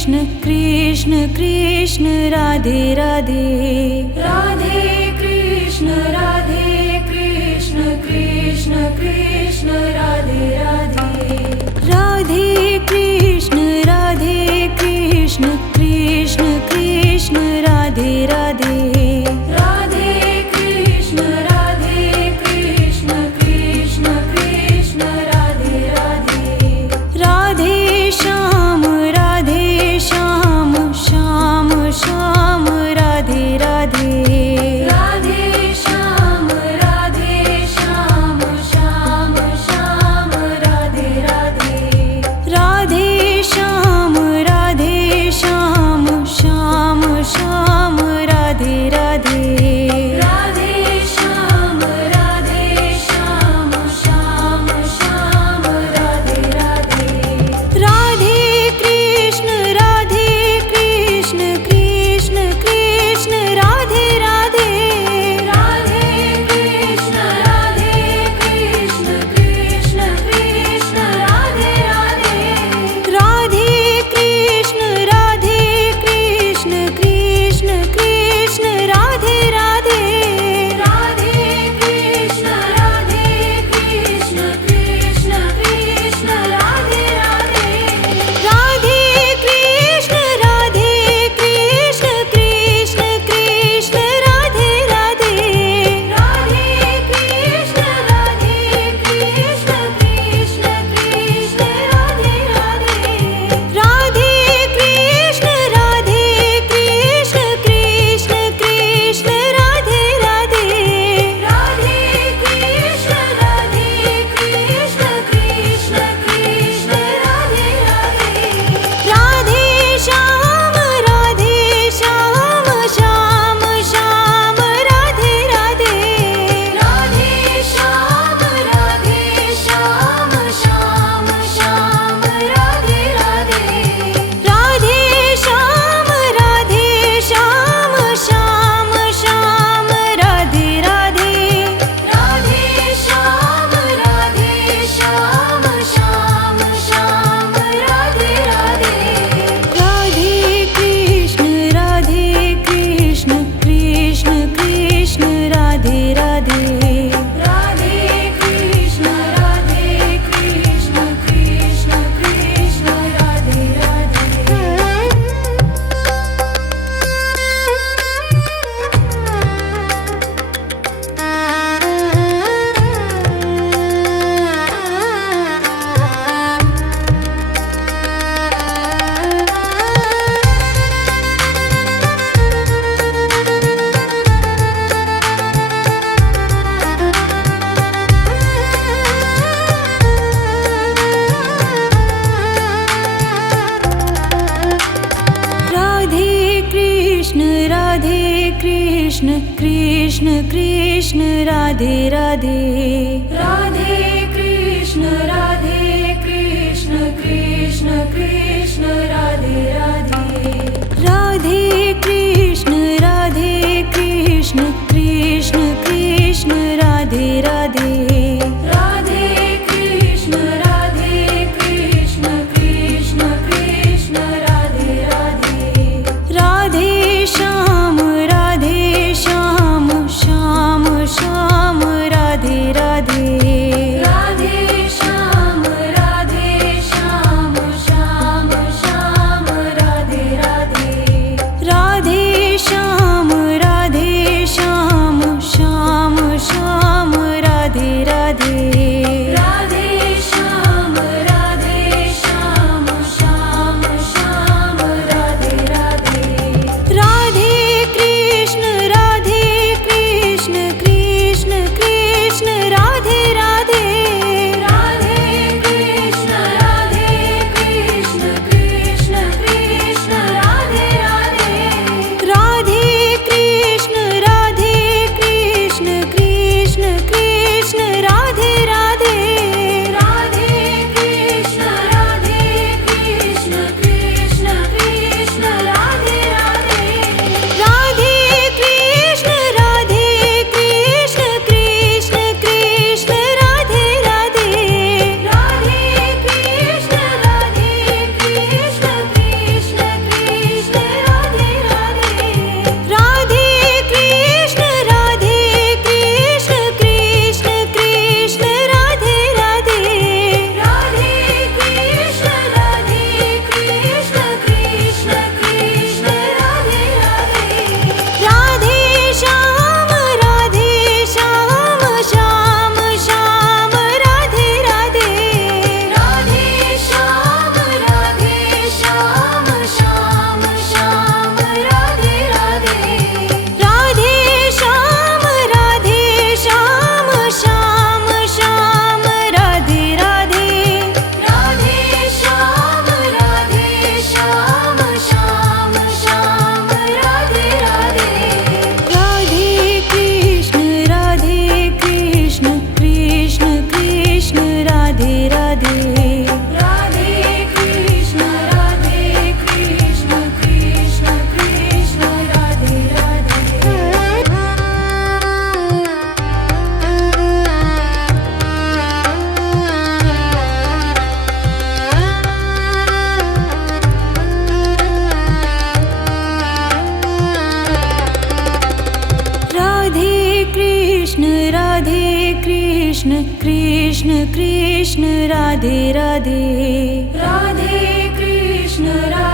Krishna Krishna Radhe Radhe Radhe Krishna Krishna Krishna Radhe Radhe Radhe Krishna Krishna Krishna Radhe Radhe Radhe Krishna Krishna Krishna Radhe Radhe Radhe Shyam Shyam Shyam Radhe Radhe Radhe Shyam Shyam Shyam Radhe Radhe Radhe Shyam Shyam Shyam Radhe Radhe Radhe Shyam Shyam Shyam Radhe Radhe Radhe Krishna Krishna Krishna Radhe Radhe Radhe Krishna Krishna Krishna Radhe Radhe Radhe Krishna Krishna Krishna Radhe Radhe Radhe Krishna Krishna Krishna Radhe Radhe Radhe Krishna Krishna Krishna Radhe Radhe Radhe Krishna Krishna Krishna Radhe Radhe Radhe Krishna Krishna Krishna Radhe Radhe Radhe Krishna Krishna Krishna Radhe Radhe Radhe Shyam Shyam Shyam Radhe Radhe Radhe Shyam Shyam Shyam Radhe Radhe Radhe Shyam Shyam Shyam Radhe Radhe Radhe Shyam Shyam Shyam Radhe Radhe Radhe Krishna Krishna Krishna Radhe Radhe Radhe Krishna Krishna Krishna Radhe Radhe Radhe Krishna Krishna Krishna Radhe Radhe Radhe Krishna Krishna Krishna Radhe Radhe Radhe Krishna Krishna Krishna Radhe Radhe Radhe Krishna Krishna Krishna Radhe Radhe Radhe Shyam Shyam Shyam Radhe Radhe Radhe Shyam Shyam Shyam Krishna Radhe Krishna Krishna Krishna Radhe Radhe Radhe Krishna Radhe